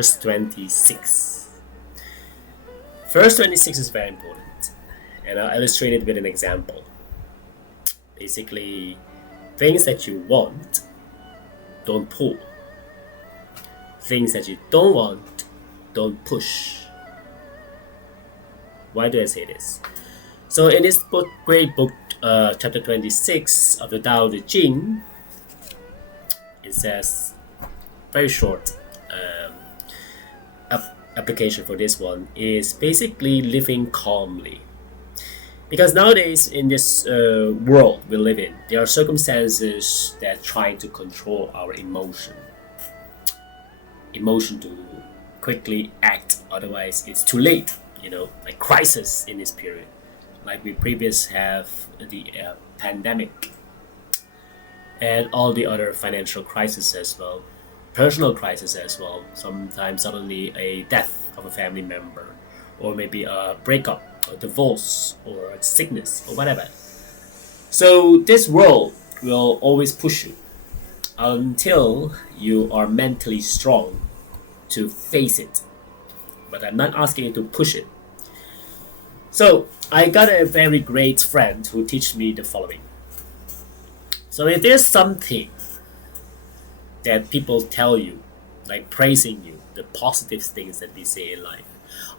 verse 26. Verse 26 is very important, and I'll illustrate it with an example. Basically, things that you want, don't pull. Things that you don't want, don't push. Why do I say this? So in this book, great book, chapter 26 of the Tao Te Ching, it says, very short application for this one is basically living calmly. Because nowadays in this world we live in, there are circumstances that try to control our emotion to quickly act, otherwise it's too late, like crisis in this period. Like we previously have the pandemic and all the other financial crises as well, personal crisis as well, sometimes suddenly a death of a family member, or maybe a breakup, or divorce, or sickness, or whatever. So this world will always push you until you are mentally strong to face it. But I'm not asking you to push it. So I got a very great friend who teach me the following. So if there's something that people tell you, like praising you, the positive things that we say in life.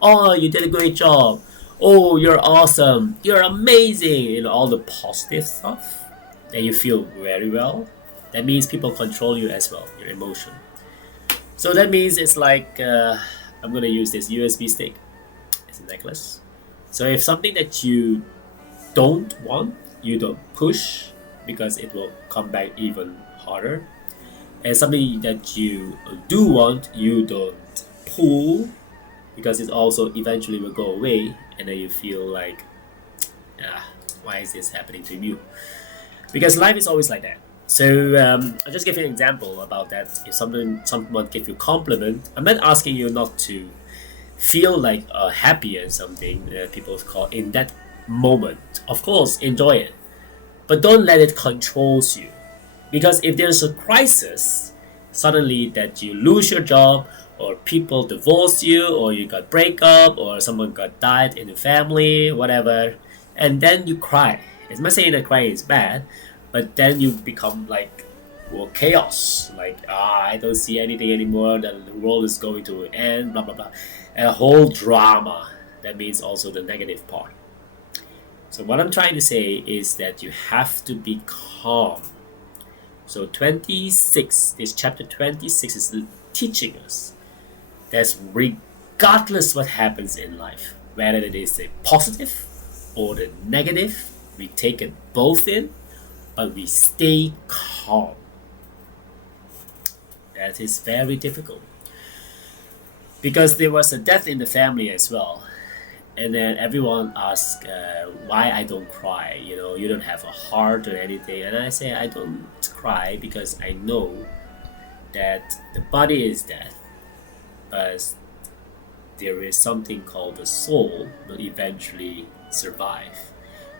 Oh, you did a great job. Oh, you're awesome. You're amazing. all the positive stuff. And you feel very well. That means people control you as well, your emotion. So that means it's like, I'm going to use this USB stick. It's a necklace. So if something that you don't want, you don't push, because it will come back even harder. And something that you do want, you don't pull, because it also eventually will go away, and then you feel like, why is this happening to you? Because life is always like that. So I'll just give you an example about that. If someone gives you a compliment, I'm not asking you not to feel like happy or something that people call in that moment. Of course, enjoy it, but don't let it control you. Because if there's a crisis, suddenly that you lose your job, or people divorce you, or you got breakup, or someone got died in the family, whatever, and then you cry. I'm not saying that crying is bad, but then you become like chaos. Like, I don't see anything anymore, the world is going to end, blah, blah, blah. And a whole drama. That means also the negative part. So what I'm trying to say is that you have to be calm. So 26, this chapter 26 is teaching us that regardless what happens in life, whether it is the positive or the negative, we take it both in, but we stay calm. That is very difficult. Because there was a death in the family as well. And then everyone asks why I don't cry. You don't have a heart or anything. And I say I don't cry because I know that the body is death, but there is something called the soul will eventually survive.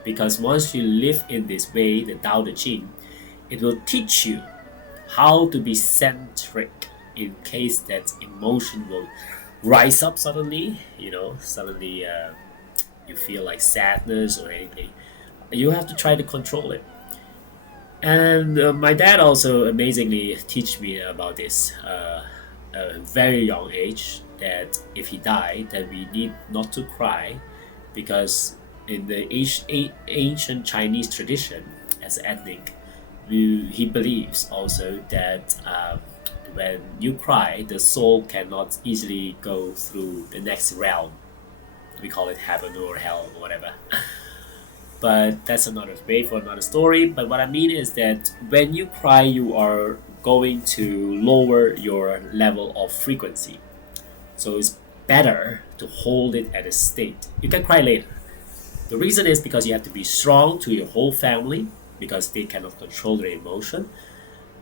Because once you live in this way, the Tao Te Ching, it will teach you how to be centric in case that emotion will rise up suddenly, suddenly you feel like sadness or anything. You have to try to control it. And my dad also amazingly teach me about this at a very young age, that if he died, that we need not to cry, because in the ancient Chinese tradition, as ethnic, he believes also that when you cry, the soul cannot easily go through the next realm. We call it heaven or hell or whatever. But that's another way for another story. But what I mean is that when you cry, you are going to lower your level of frequency. So it's better to hold it at a state. You can cry later. The reason is because you have to be strong to your whole family, because they cannot control their emotion.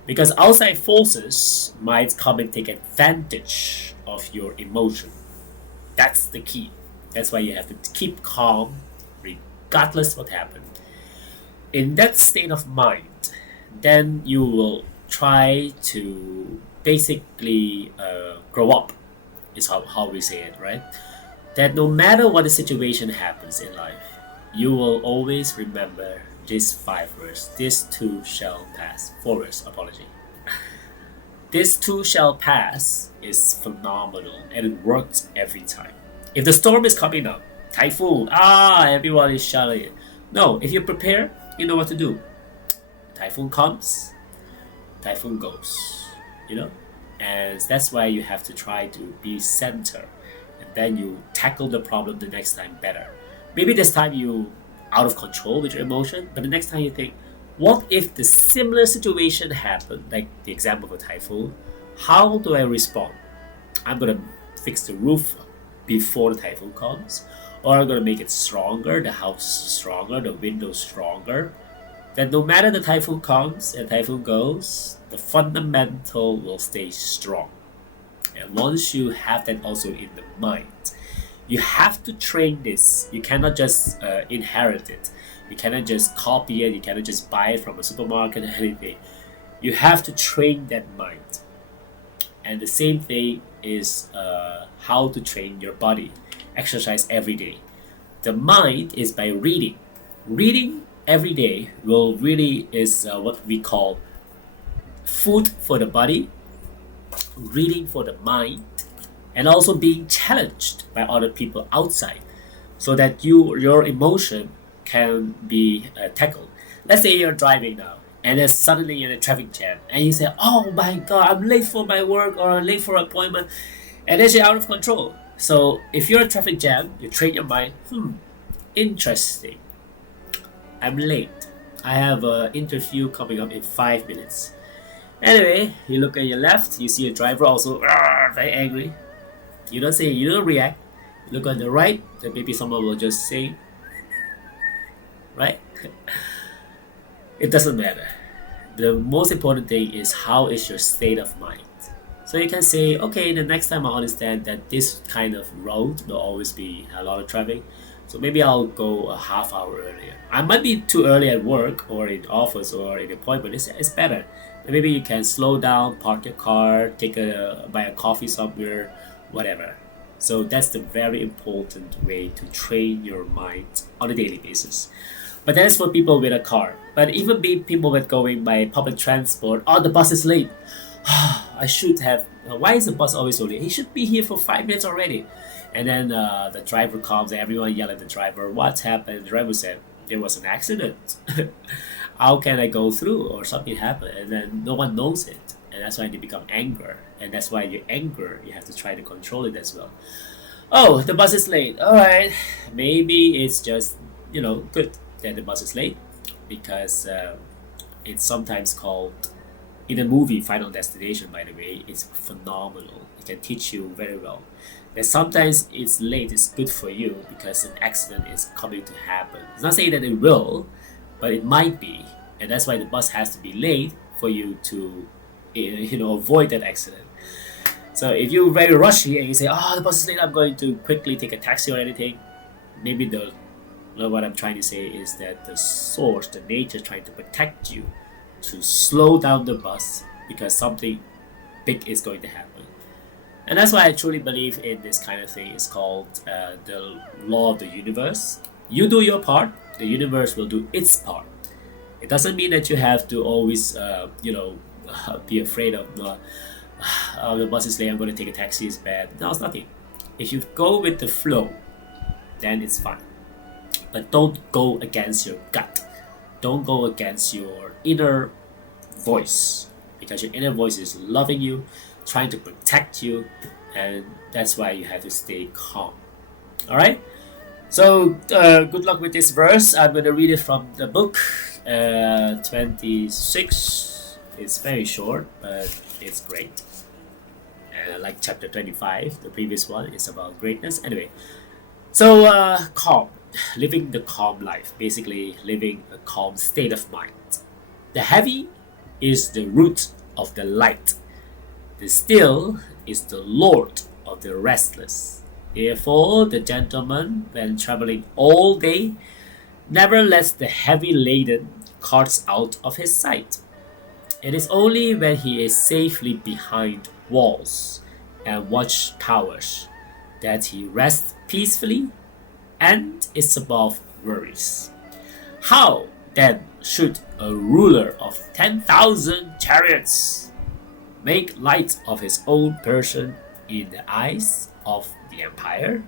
Because outside forces might come and take advantage of your emotion. That's the key. That's why you have to keep calm regardless what happened. In that state of mind, then you will try to basically grow up is how we say it, right? That no matter what the situation happens in life, you will always remember these 5 words. This too shall pass. 4 words, apology. This too shall pass is phenomenal and it works every time. If the storm is coming up, typhoon, everyone is shouting. No, if you prepare, you know what to do. Typhoon comes, typhoon goes, you know? And that's why you have to try to be center. And then you tackle the problem the next time better. Maybe this time you out of control with your emotion, but the next time you think, what if the similar situation happened, like the example of a typhoon? How do I respond? I'm gonna fix the roof before the typhoon comes, or I'm gonna make it stronger, the house stronger, the windows stronger. Then no matter the typhoon comes and typhoon goes, the fundamental will stay strong. And once you have that also in the mind, you have to train this. You cannot just inherit it. You cannot just copy it. You cannot just buy it from a supermarket or anything. You have to train that mind. And the same thing is how to train your body. Exercise every day. The mind is by reading. Reading every day will really is what we call food for the body, reading for the mind, and also being challenged by other people outside so that your emotion can be tackled. Let's say you're driving now and then suddenly you're in a traffic jam and you say, oh my god, I'm late for my work or I'm late for an appointment, and then you're out of control. So if you're in a traffic jam, you train your mind, interesting, I'm late, I have an interview coming up in 5 minutes. Anyway, you look at your left, you see a driver also very angry. You don't react. You look on the right, then maybe someone will just say, right? It doesn't matter. The most important thing is how is your state of mind. So you can say, okay, the next time I understand that this kind of road will always be a lot of traffic, so maybe I'll go a half hour earlier. I might be too early at work or in office or in appointment. It's better. Maybe you can slow down, park your car, buy a coffee somewhere, whatever. So that's the very important way to train your mind on a daily basis. But that's for people with a car. But even people with going by public transport, the bus is late. I should have. Why is the bus always so late? He should be here for 5 minutes already. And then the driver comes and everyone yell at the driver, what's happened? The driver said, there was an accident. How can I go through? Or something happened. And then no one knows it. And that's why they become anger. And that's why your anger, you have to try to control it as well. Oh, the bus is late. Alright. Maybe it's just, good that the bus is late. Because it's sometimes called, in the movie Final Destination, by the way, it's phenomenal. It can teach you very well. That sometimes it's late is good for you because an accident is coming to happen. It's not saying that it will, but it might be. And that's why the bus has to be late for you to avoid that accident. So if you're very rushy and you say, the bus is late, I'm going to quickly take a taxi or anything, maybe what I'm trying to say is that the source, the nature, trying to protect you to slow down the bus because something big is going to happen. And that's why I truly believe in this kind of thing. It's called the law of the universe. You do your part, the universe will do its part. It doesn't mean that you have to always, be afraid of the bus is late, I'm going to take a taxi, it's bad. No, it's nothing. If you go with the flow, then it's fine. But don't go against your gut. Don't go against your inner voice. Because your inner voice is loving you, trying to protect you, and that's why you have to stay calm. Alright? So, good luck with this verse. I'm going to read it from the book 26. It's very short, but it's great. Like chapter 25, the previous one is about greatness. Anyway, so calm. Living the calm life. Basically, living a calm state of mind. The heavy is the root of the light. The still is the lord of the restless. Therefore, the gentleman, when traveling all day, never lets the heavy laden carts out of his sight. It is only when he is safely behind walls and watchtowers, that he rests peacefully and is above worries. How then should a ruler of 10,000 chariots make light of his own person in the eyes of the empire?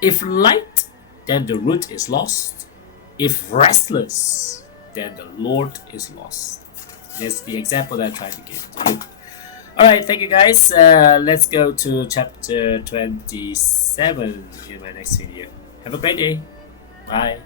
If light, then the root is lost. If restless, then the Lord is lost. That's the example that I'm trying to give to you. Alright, thank you guys. Let's go to chapter 27 in my next video. Have a great day. Bye.